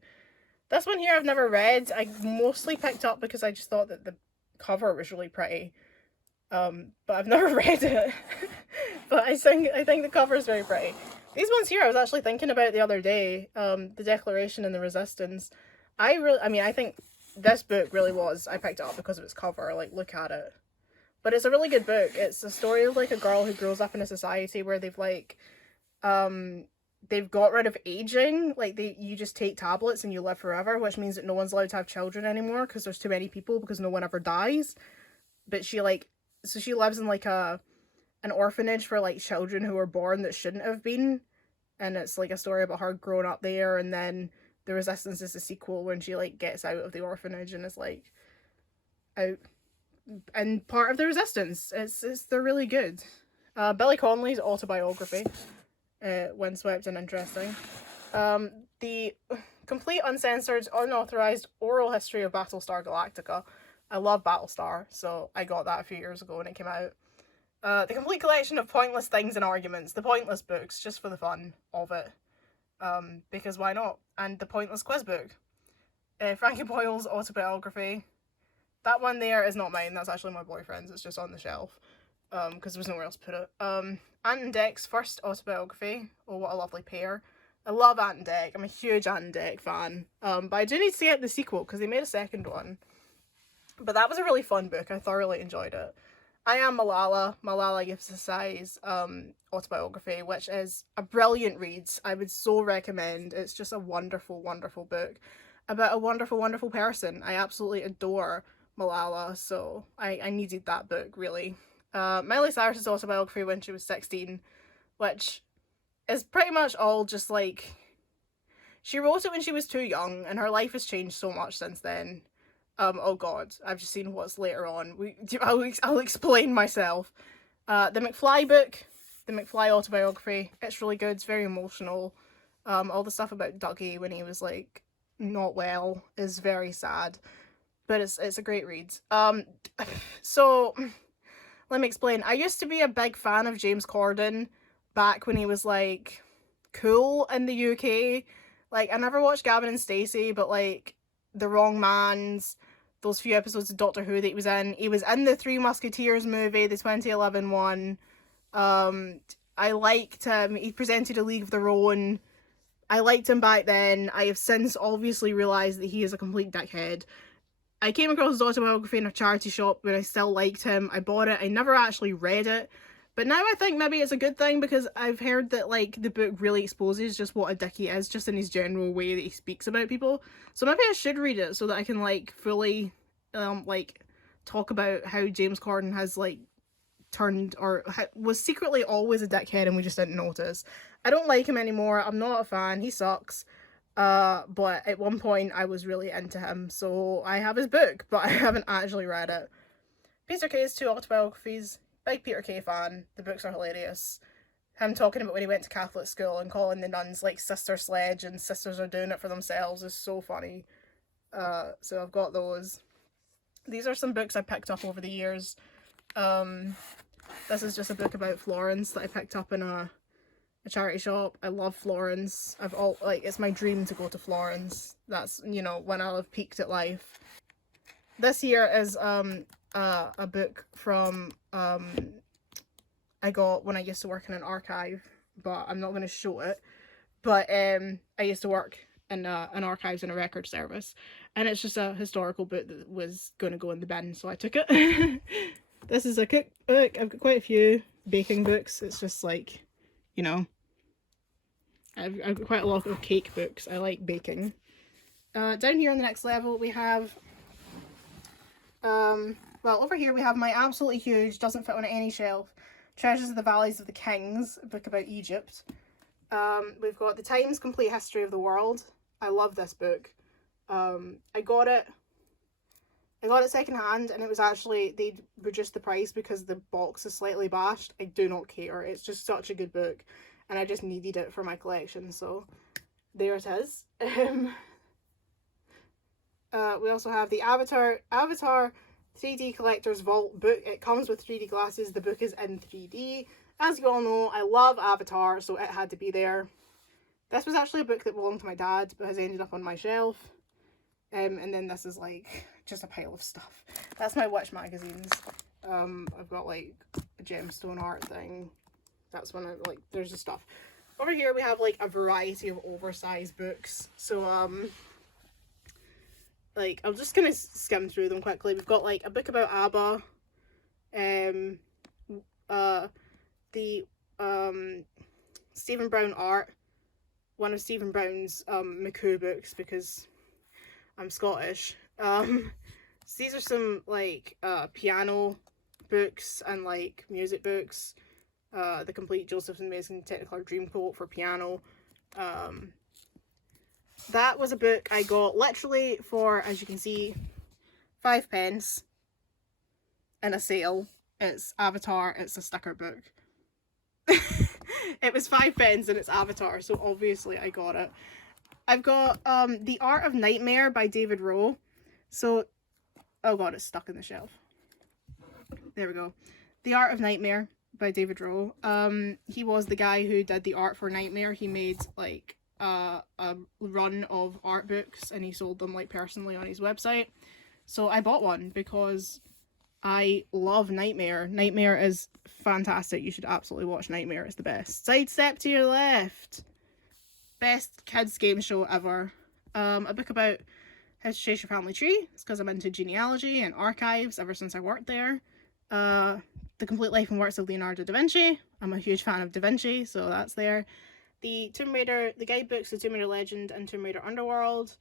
This one here I've never read. I mostly picked up because I just thought that the cover was really pretty, but I've never read it. But I think the cover is very pretty. These ones here I was actually thinking about the other day, the Declaration and the Resistance. I think this book really was, I picked it up because of its cover. Like, look at it. But it's a really good book. It's a story of like a girl who grows up in a society where they've like, they've got rid of aging. Like, you just take tablets and you live forever, which means that no one's allowed to have children anymore because there's too many people, because no one ever dies. But she lives in like an orphanage for like children who were born that shouldn't have been. And it's like a story about her growing up there, and then The Resistance is the sequel when she like gets out of the orphanage and is like out and part of the resistance. They're really good. Billy Connolly's autobiography, Windswept and interesting. The complete uncensored, unauthorized oral history of Battlestar Galactica. I love Battlestar, so I got that a few years ago when it came out. The complete collection of pointless things and arguments, the pointless books, just for the fun of it. Because why not? And the pointless quiz book. Frankie Boyle's autobiography. That one there is not mine, that's actually my boyfriend's, it's just on the shelf, because there was nowhere else to put it. Ant and Dec's first autobiography, Oh What a Lovely Pair. I love Ant and Dec, I'm a huge Ant and Dec fan, but I do need to get the sequel, because they made a second one. But that was a really fun book, I thoroughly enjoyed it. I Am Malala, Malala Yousafzai's autobiography, which is a brilliant read. I would so recommend. It's just a wonderful, wonderful book about a wonderful, wonderful person. I absolutely adore Malala, so I needed that book, really. Miley Cyrus's autobiography when she was 16, which is pretty much all just like, she wrote it when she was too young, and her life has changed so much since then. Oh god, I've just seen what's later on. I'll explain myself. The McFly book, the McFly autobiography, it's really good, it's very emotional. All the stuff about Dougie when he was like not well is very sad, but it's a great read. So let me explain. I used to be a big fan of James Corden back when he was like cool in the UK. Like, I never watched Gavin and Stacey, but like The Wrong Mans, those few episodes of Doctor Who that he was in the Three Musketeers movie, the 2011 one. I liked him. He presented A League of Their Own. I liked him back then. I have since obviously realised that he is a complete dickhead. I came across his autobiography in a charity shop when I still liked him. I bought it. I never actually read it. But now I think maybe it's a good thing, because I've heard that like the book really exposes just what a dick he is, just in his general way that he speaks about people. So maybe I should read it so that I can like fully like talk about how James Corden has like turned, or was secretly always a dickhead and we just didn't notice. I don't like him anymore. I'm not a fan. He sucks. But at one point I was really into him, so I have his book, but I haven't actually read it. Peter Kay's two autobiographies. Big Peter Kay fan. The books are hilarious. him talking about when he went to Catholic school and calling the nuns like Sister Sledge and sisters are doing it for themselves is so funny. So I've got those. These are some books I picked up over the years. This is just a book about Florence that I picked up in a charity shop. I love Florence. It's my dream to go to Florence. That's, you know, when I'll have peaked at life. This here is a book from I got when I used to work in an archive, but I'm not going to show it. But I used to work in an archives and a record service, and it's just a historical book that was going to go in the bin, so I took it. This is a cookbook. I've got quite a few baking books. It's just like, you know, I've got quite a lot of cake books. I like baking. Down here on the next level we have, well, over here we have my absolutely huge, doesn't fit on any shelf, Treasures of the Valleys of the Kings, a book about Egypt. We've got The Times Complete History of the World. I love this book. I got it secondhand, and it was actually, they reduced the price because the box is slightly bashed. I do not care. It's just such a good book, and I just needed it for my collection, so there it is. We also have the Avatar 3D Collector's Vault book. It comes with 3D glasses. The book is in 3D. As you all know, I love Avatar, so it had to be there. This was actually a book that belonged to my dad, but has ended up on my shelf. And then this is like just a pile of stuff. That's my Witch magazines. I've got like a gemstone art thing. That's when there's the stuff. Over here we have like a variety of oversized books. So like I'm just gonna skim through them quickly. We've got like a book about ABBA, the Stephen Brown art, one of Stephen Brown's McCoo books, because I'm Scottish. These are some like piano books and like music books. The Complete Joseph's Amazing Technicolor Dreamcoat for piano. That was a book I got literally for, as you can see, 5p in a sale. It's Avatar. It's a sticker book. It was 5p and it's Avatar, so obviously I got it. I've got The Art of Nightmare by David Rowe. So, oh god, it's stuck in the shelf. There we go. The Art of Nightmare by David Rowe. He was the guy who did the art for Nightmare. He made like a run of art books and he sold them like personally on his website. So I bought one because I love Nightmare. Nightmare is fantastic. You should absolutely watch Nightmare. It's the best. Sidestep to your left. Best kids game show ever. A book about how to trace your family tree. It's because I'm into genealogy and archives ever since I worked there. The Complete Life and Works of Leonardo da Vinci. I'm a huge fan of Da Vinci, so that's there. The Tomb Raider, the guidebooks, The Tomb Raider Legend and Tomb Raider Underworld.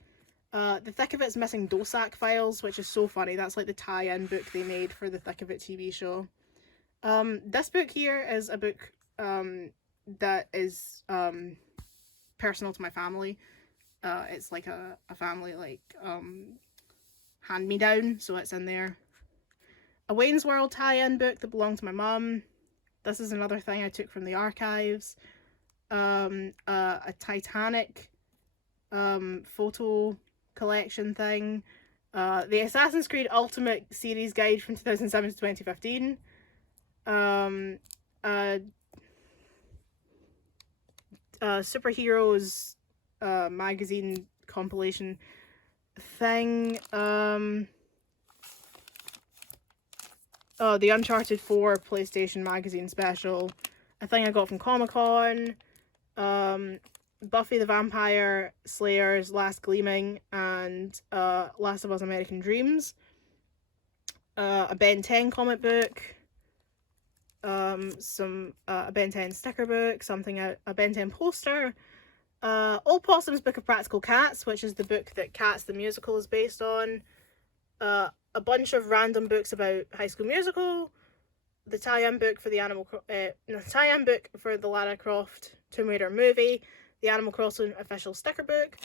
The Thick of It's Missing Dosak Files, which is so funny. That's like the tie-in book they made for the Thick of It TV show. This book here is a book that is personal to my family. It's like a family like hand-me-down, so it's in there. A Wayne's World tie-in book that belonged to my mum. This is another thing I took from the archives. A Titanic photo collection thing. The Assassin's Creed Ultimate Series Guide from 2007 to 2015. Superheroes magazine compilation thing. Oh, the Uncharted 4 PlayStation magazine special. A thing I got from Comic-Con. Buffy the Vampire Slayer's Last Gleaming and Last of Us American Dreams. A Ben 10 comic book. A Ben 10 sticker book. A Ben 10 poster. Old Possum's Book of Practical Cats, which is the book that Cats the Musical is based on. A bunch of random books about High School Musical. The tie-in book for the tie-in book for the Lara Croft Tomb Raider movie. The Animal Crossing official sticker book.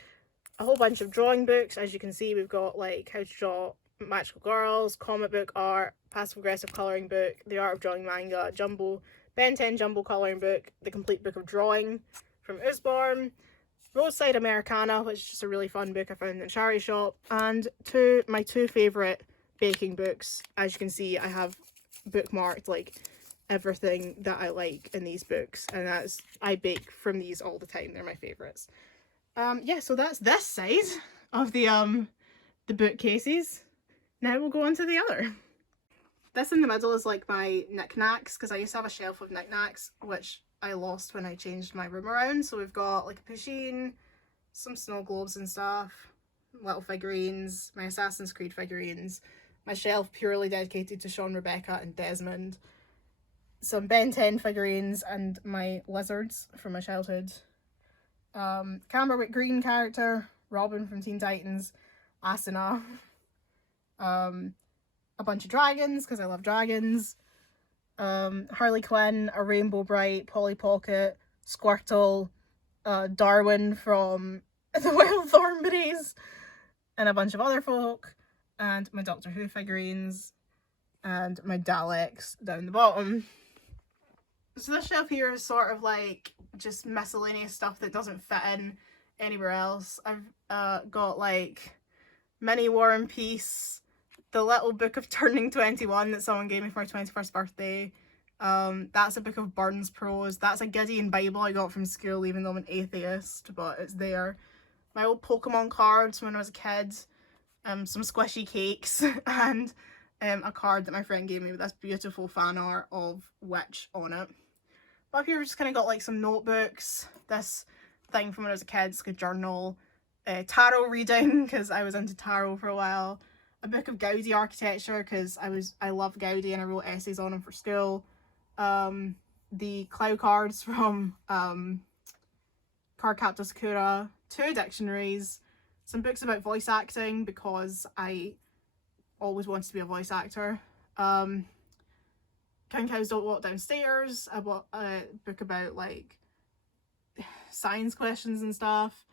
A whole bunch of drawing books. As you can see, we've got like how to draw magical girls, comic book art, passive aggressive colouring book, the art of drawing manga, jumbo Ben 10 jumbo colouring book, The Complete Book of Drawing from Usborne, Roadside Americana, which is just a really fun book I found in the charity shop, and my two favourite baking books. As you can see, I have bookmarked like everything that I like in these books, and I bake from these all the time. They're my favourites. Yeah, so that's this side of the bookcases. Now we'll go on to the other. This in the middle is like my knickknacks, because I used to have a shelf of knickknacks, which I lost when I changed my room around. So we've got like a Pusheen, some snow globes and stuff, little figurines, my Assassin's Creed figurines, my shelf purely dedicated to Sean, Rebecca and Desmond, some Ben 10 figurines and my lizards from my childhood, Camberwick Green character, Robin from Teen Titans, Asuna, a bunch of dragons because I love dragons, Harley Quinn, a Rainbow Bright, Polly Pocket, Squirtle, Darwin from the Wild Thornberries, and a bunch of other folk, and my Doctor Who figurines, and my Daleks down the bottom. So this shelf here is sort of like just miscellaneous stuff that doesn't fit in anywhere else. I've got like Mini War and Peace, the little book of Turning 21 that someone gave me for my 21st birthday. That's a book of Burns prose. That's a Gideon Bible I got from school, even though I'm an atheist, but it's there. My old Pokemon cards when I was a kid, some squishy cakes, and a card that my friend gave me with this beautiful fan art of Witch on it. But up here we've just kind of got like some notebooks, this thing from when I was a kid, it's like a journal, tarot reading because I was into tarot for a while, a book of Gaudi architecture because I love Gaudi and I wrote essays on him for school, the Clow cards from Cardcaptor Sakura, 2 dictionaries, some books about voice acting because I always wanted to be a voice actor, King Cows Don't Walk Downstairs, a book about like science questions and stuff,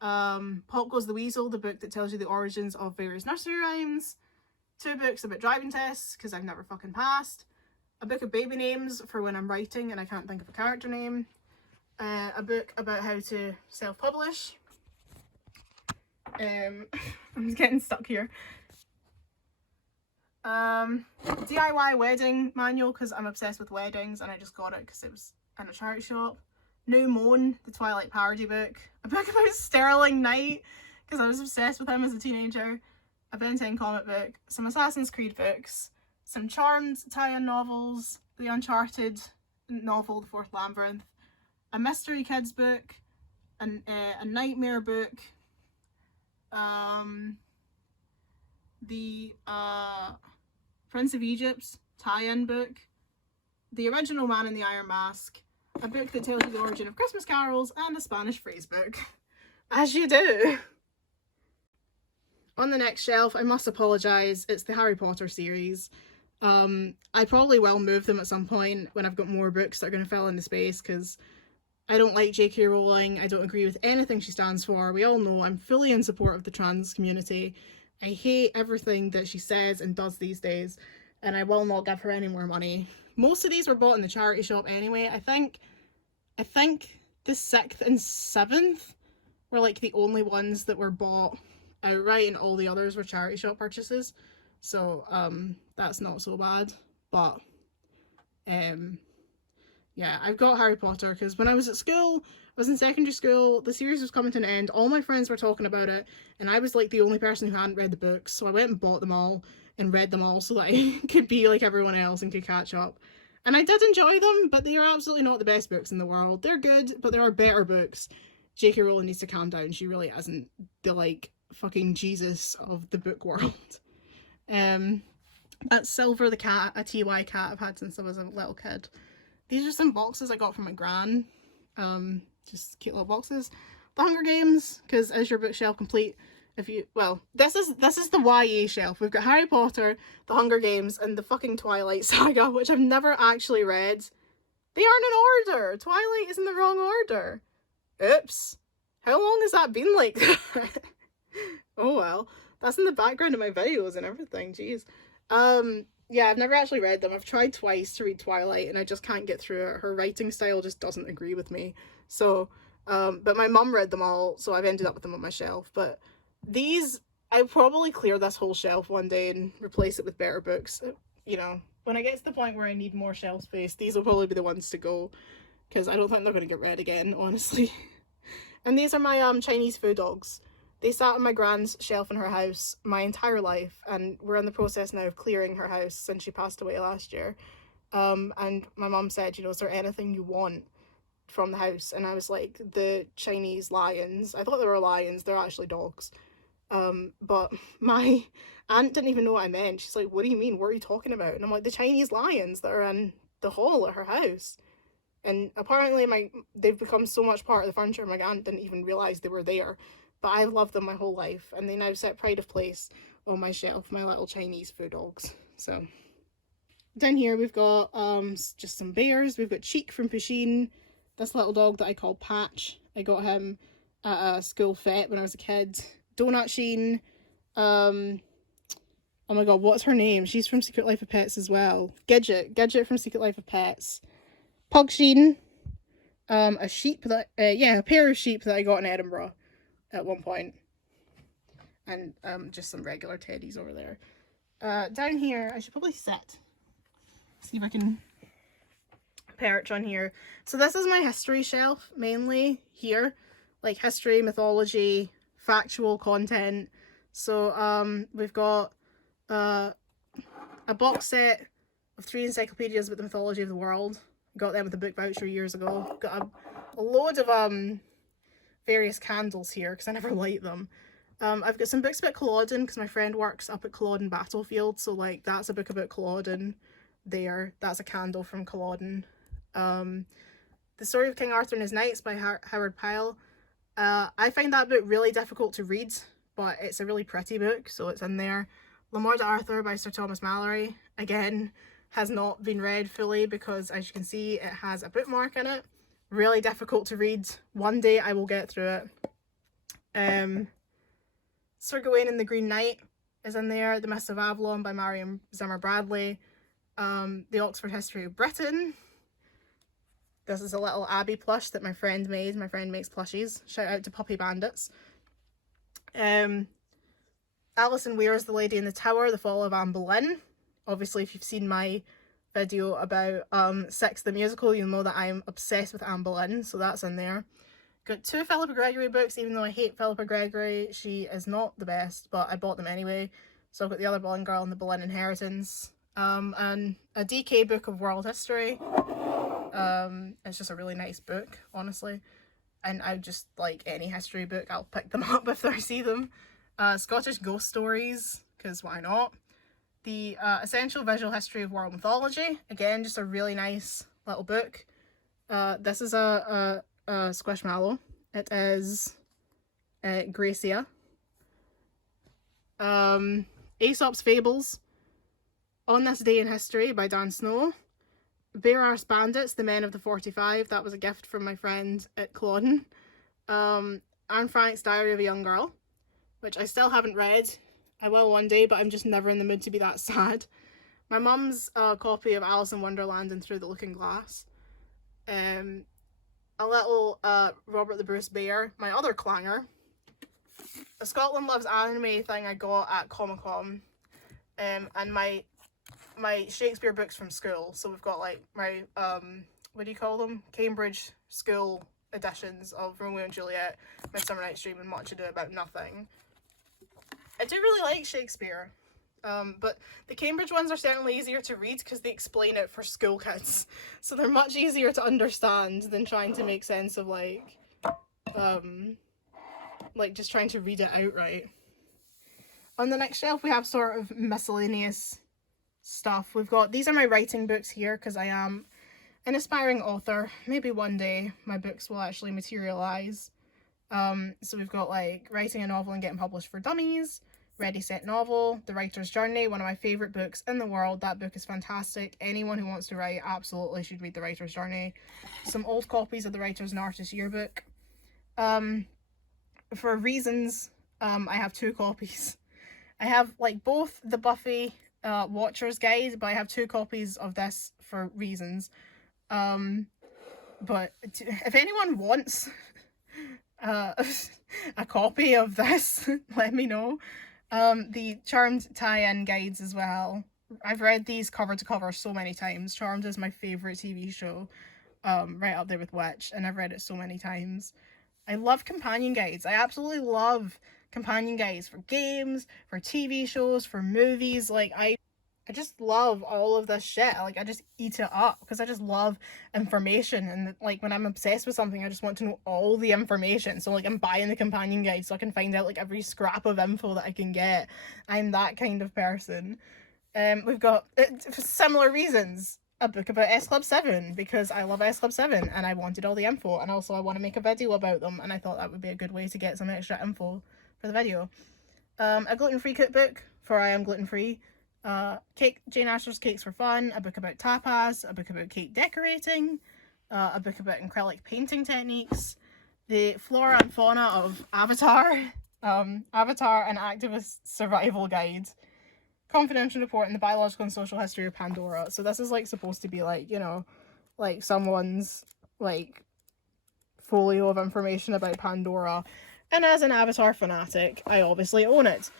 Pop Goes the Weasel, the book that tells you the origins of various nursery rhymes, 2 books about driving tests because I've never fucking passed, a book of baby names for when I'm writing and I can't think of a character name, a book about how to self-publish, I'm just getting stuck here, DIY wedding manual because I'm obsessed with weddings and I just got it because it was in a charity shop, New Moan, the Twilight parody book, a book about Sterling Knight because I was obsessed with him as a teenager, a Ben 10 comic book, some Assassin's Creed books, some Charmed tie-in novels, the Uncharted novel, The Fourth Labyrinth, a Mystery Kids book, a Nightmare book, the Prince of Egypt's tie-in book, the original Man in the Iron Mask, a book that tells you the origin of Christmas carols, and a Spanish phrase book. As you do. On the next shelf, I must apologise, it's the Harry Potter series. I probably will move them at some point when I've got more books that are going to fill in the space, because I don't like J.K. Rowling, I don't agree with anything she stands for. We all know I'm fully in support of the trans community. I hate everything that she says and does these days, and I will not give her any more money. Most of these were bought in the charity shop anyway. I think the 6th and 7th were like the only ones that were bought outright, and all the others were charity shop purchases. So that's not so bad. But yeah, I've got Harry Potter because when I was at school, I was in secondary school, the series was coming to an end, all my friends were talking about it, and I was like the only person who hadn't read the books, so I went and bought them all and read them all so that I could be like everyone else and could catch up. And I did enjoy them, but they are absolutely not the best books in the world. They're good, but there are better books. J.K. Rowling needs to calm down. She really isn't the like fucking Jesus of the book world. That's Silver the cat, a TY cat I've had since I was a little kid. These are some boxes I got from my gran. Just cute little boxes. The Hunger Games, because is your bookshelf complete? This is the YA shelf. We've got Harry Potter, The Hunger Games, and the fucking Twilight Saga, which I've never actually read. They aren't in order. Twilight is in the wrong order. Oops. How long has that been like that? Oh well. That's in the background of my videos and everything. Jeez. yeah, I've never actually read them. I've tried twice to read Twilight and I just can't get through it. Her writing style just doesn't agree with me. So, but my mum read them all, so I've ended up with them on my shelf. But these, I'll probably clear this whole shelf one day and replace it with better books. You know, when I get to the point where I need more shelf space, these will probably be the ones to go, because I don't think they're going to get read again, honestly. And these are my Chinese food dogs. They sat on my grand's shelf in her house my entire life, and we're in the process now of clearing her house since she passed away last year. And my mum said, you know, is there anything you want from the house? And I was like, the Chinese lions. I thought they were lions, they're actually dogs. But my aunt didn't even know what I meant. She's like, what do you mean? What are you talking about? And I'm like, the Chinese lions that are in the hall at her house. And apparently they've become so much part of the furniture, my aunt didn't even realise they were there. But I've loved them my whole life, and they now set pride of place on my shelf, my little Chinese food dogs. So down here we've got just some bears. We've got Cheek from Pusheen, this little dog that I call Patch. I got him at a school fete when I was a kid. Donut Sheen. Oh my god, what's her name? She's from Secret Life of Pets as well. Gidget from Secret Life of Pets. Pug Sheen. A sheep that, a pair of sheep that I got in Edinburgh at one point. And just some regular teddies over there. Down here, I should probably sit. See if I can perch on here. So this is my history shelf, mainly here. Like history, mythology, factual content. So we've got a box set of 3 encyclopedias about the mythology of the world. Got them with a book voucher years ago. Got a load of various candles here because I never light them. I've got some books about Culloden because my friend works up at Culloden Battlefield, so like that's a book about Culloden there. That's a candle from Culloden. The Story of King Arthur and His Knights by Howard Pyle. I find that book really difficult to read, but it's a really pretty book, so it's in there. Le Morte d'Arthur by Sir Thomas Malory. Again, has not been read fully because, as you can see, it has a bookmark in it. Really difficult to read. One day I will get through it. Sir Gawain and the Green Knight is in there. The Mists of Avalon by Marion Zimmer Bradley. The Oxford History of Britain. This is a little Abby plush that my friend made. My friend makes plushies. Shout out to Puppy Bandits. Alison Weir's The Lady in the Tower, The Fall of Anne Boleyn. Obviously, if you've seen my video about Six the Musical, you'll know that I'm obsessed with Anne Boleyn, so that's in there. Got 2 Philippa Gregory books, even though I hate Philippa Gregory. She is not the best, but I bought them anyway. So I've got The Other Boleyn Girl and The Boleyn Inheritance. And a DK book of world history. It's just a really nice book, honestly. And I just like any history book, I'll pick them up if I see them. Scottish Ghost Stories, because why not? The Essential Visual History of World Mythology. Again, just a really nice little book. This is a Squishmallow. It is Gracia. Aesop's Fables. On This Day in History by Dan Snow. Bare Arse Bandits, The Men of the 45. That was a gift from my friend at Culloden. Anne Frank's Diary of a Young Girl, which I still haven't read. I will one day, but I'm just never in the mood to be that sad. My mum's copy of Alice in Wonderland and Through the Looking Glass. A little Robert the Bruce Bear, my other clanger. A Scotland Loves Anime thing I got at Comic Con. And my Shakespeare books from school. So we've got like my, what do you call them? Cambridge school editions of Romeo and Juliet, Midsummer Night's Dream, and Much Ado About Nothing. I do really like Shakespeare, but the Cambridge ones are certainly easier to read because they explain it for school kids. So they're much easier to understand than trying to make sense of like just trying to read it outright. On the next shelf we have sort of miscellaneous stuff. We've got, these are my writing books here because I am an aspiring author. Maybe one day my books will actually materialize. So we've got like Writing a Novel and Getting Published for Dummies, Ready Set Novel, The Writer's Journey, one of my favourite books in the world. That book is fantastic. Anyone who wants to write absolutely should read The Writer's Journey. Some old copies of The Writer's and Artist's Yearbook. For reasons, I have 2 copies. I have like both the Buffy Watcher's Guide, but I have 2 copies of this for reasons. But if anyone wants a copy of this, let me know. The Charmed tie-in guides as well. I've read these cover to cover so many times. Charmed is my favourite TV show, right up there with Witch, and I've read it so many times. I love companion guides. I absolutely love companion guides for games, for TV shows, for movies. Like, I just love all of this shit. Like, I just eat it up because I just love information. And like, when I'm obsessed with something, I just want to know all the information. So like, I'm buying the companion guide so I can find out like every scrap of info that I can get. I'm that kind of person. We've got, for similar reasons, a book about S Club 7 because I love S Club 7 and I wanted all the info, and also I want to make a video about them, and I thought that would be a good way to get some extra info for the video. A gluten-free cookbook for I am gluten-free. Jane Asher's Cakes for Fun, a book about tapas, a book about cake decorating, a book about acrylic painting techniques, the flora and fauna of Avatar, Avatar and Activist Survival Guide, confidential report in the biological and social history of Pandora. So this is like supposed to be like, you know, like someone's like folio of information about Pandora. And as an Avatar fanatic, I obviously own it.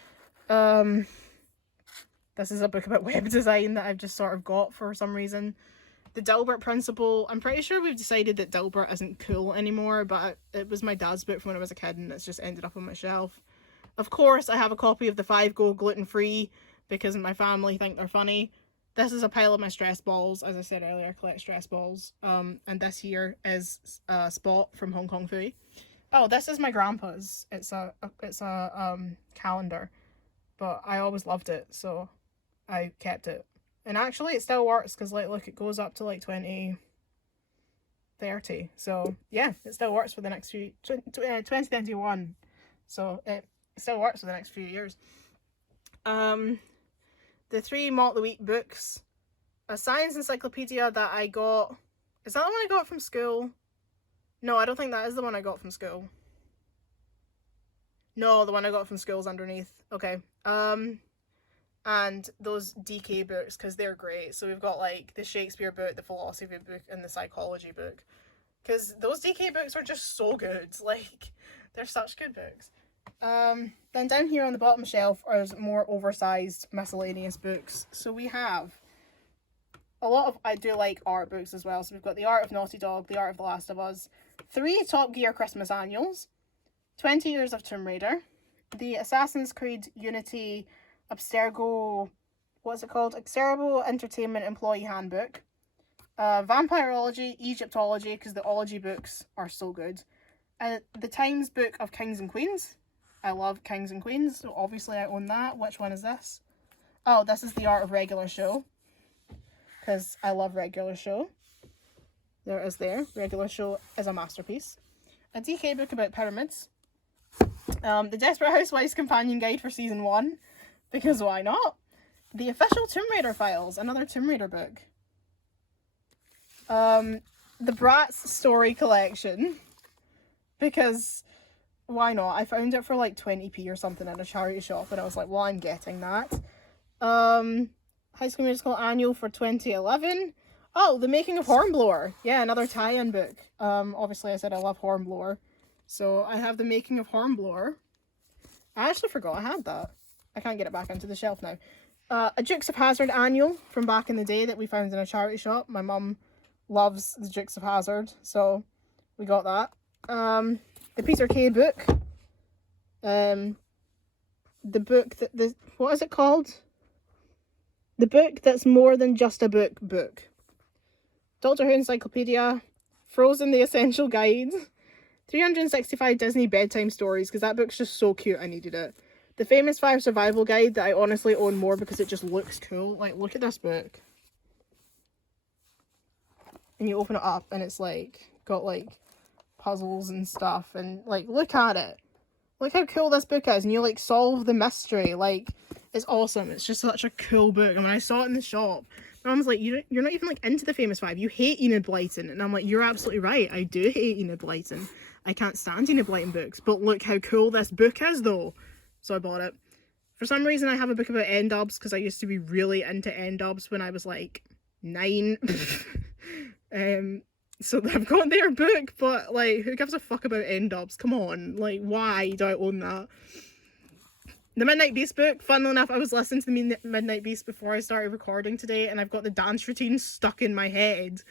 This is a book about web design that I've just sort of got for some reason. The Dilbert Principle. I'm pretty sure we've decided that Dilbert isn't cool anymore, but it was my dad's book from when I was a kid and it's just ended up on my shelf. Of course, I have a copy of the 5 Go Gluten Free because my family think they're funny. This is a pile of my stress balls. As I said earlier, I collect stress balls. And this here is a Spot from Hong Kong Fooey. Oh, this is my grandpa's. It's a calendar, but I always loved it, so I kept it. And actually it still works because like look, it goes up to like 2030. So yeah, it still works for the next few 2021. So it still works for the next few years. The 3 Malt the Week books. A science encyclopedia that I got. Is that the one I got from school? No, I don't think that is the one I got from school. No, the one I got from school is underneath. Okay. And those DK books, because they're great. So we've got like the Shakespeare book, the philosophy book, and the psychology book. Because those DK books are just so good. Like, they're such good books. Then down here on the bottom shelf are more oversized miscellaneous books. So we have a lot of, I do like art books as well. So we've got The Art of Naughty Dog, The Art of The Last of Us, 3 Top Gear Christmas Annuals, 20 Years of Tomb Raider, the Assassin's Creed Unity Abstergo, what's it called? Abstergo Entertainment Employee Handbook, Vampirology, Egyptology, because the ology books are so good, the Times Book of Kings and Queens. I love Kings and Queens, so obviously I own that. Which one is this? Oh, this is The Art of Regular Show, because I love Regular Show. There it is there. Regular Show is a masterpiece. A DK book about pyramids. The Desperate Housewives Companion Guide for Season 1, because why not? The Official Tomb Raider Files, another Tomb Raider book. The Bratz Story Collection, because why not? I found it for like 20p or something at a charity shop and I was like, well, I'm getting that. High School Musical Annual for 2011. Oh, The Making of Hornblower. Yeah, another tie-in book. Obviously I said I love Hornblower. So I have The Making of Hornblower. I actually forgot I had that. I can't get it back into the shelf now. A Dukes of Hazzard Annual from back in the day that we found in a charity shop. My mum loves the Dukes of Hazzard, so we got that. The Peter Kay book. The book that what is it called? The book that's more than just a book. Doctor Who Encyclopedia. Frozen the Essential Guide. 365 Disney Bedtime Stories, because that book's just so cute, I needed it. The Famous 5 Survival Guide that I honestly own more because it just looks cool. Like, look at this book. And you open it up and it's like, got like puzzles and stuff, and like, look at it. Look how cool this book is, and you like solve the mystery. Like, it's awesome. It's just such a cool book. And when I saw it in the shop, my mum was like, you're not even like into the Famous 5. You hate Enid Blyton. And I'm like, you're absolutely right. I do hate Enid Blyton. I can't stand Enid Blyton books. But look how cool this book is though. So I bought it. For some reason I have a book about N-dubs because I used to be really into N-dubs when I was like 9. So I've got their book, but like, who gives a fuck about N-dubs? Come on, like, why do I own that? The Midnight Beast book, funnily enough, I was listening to the Midnight Beast before I started recording today, and I've got the dance routine stuck in my head.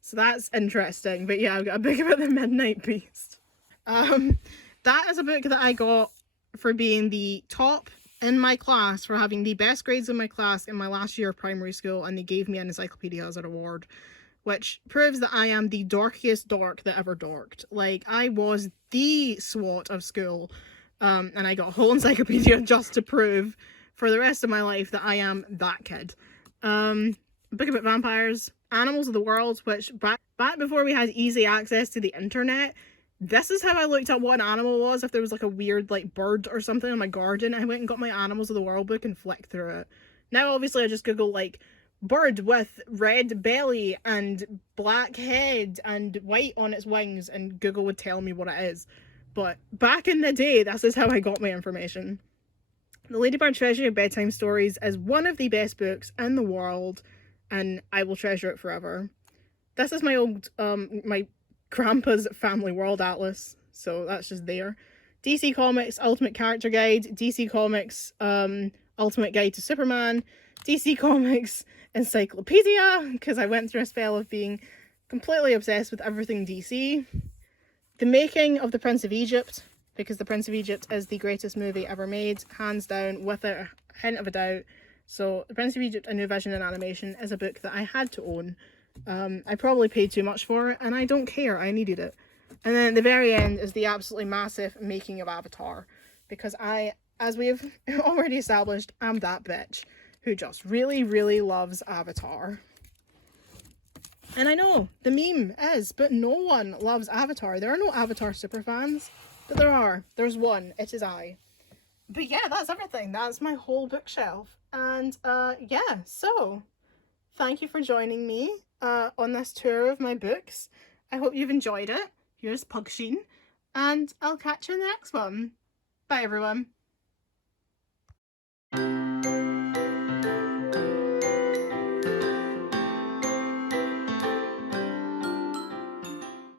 So that's interesting. But yeah, I've got a book about the Midnight Beast. That is a book that I got for being the top in my class, for having the best grades in my class in my last year of primary school, and they gave me an encyclopedia as an award, which proves that I am the dorkiest dork that ever dorked. Like, I was the SWAT of school. And I got a whole encyclopedia just to prove for the rest of my life that I am that kid. Book about vampires, animals of the world, which back before we had easy access to the internet, this is how I looked up what an animal was. If there was like a weird like bird or something in my garden, I went and got my animals of the world book and flicked through it. Now obviously I just Google like bird with red belly and black head and white on its wings, and Google would tell me what it is. But back in the day, this is how I got my information. The Ladybird Treasury of Bedtime Stories is one of the best books in the world, and I will treasure it forever. This is my old, my grandpa's Family World Atlas, so that's just there. DC Comics Ultimate Character Guide, DC Comics Ultimate Guide to Superman, DC Comics Encyclopedia, because I went through a spell of being completely obsessed with everything DC. The Making of the Prince of Egypt, because The Prince of Egypt is the greatest movie ever made, hands down, without a hint of a doubt. So The Prince of Egypt, A New Vision in Animation, is a book that I had to own. I probably paid too much for it, and I don't care, I needed it. And then at the very end is the absolutely massive Making of Avatar, because I, as we've already established, am that bitch who just really, really loves Avatar. And I know, the meme is, but no one loves Avatar. There are no Avatar superfans, but there are. There's one. It is I. But yeah, that's everything. That's my whole bookshelf. And yeah, so thank you for joining me on this tour of my books. I hope you've enjoyed it. Here's Pugsheen, and I'll catch you in the next one. Bye, everyone.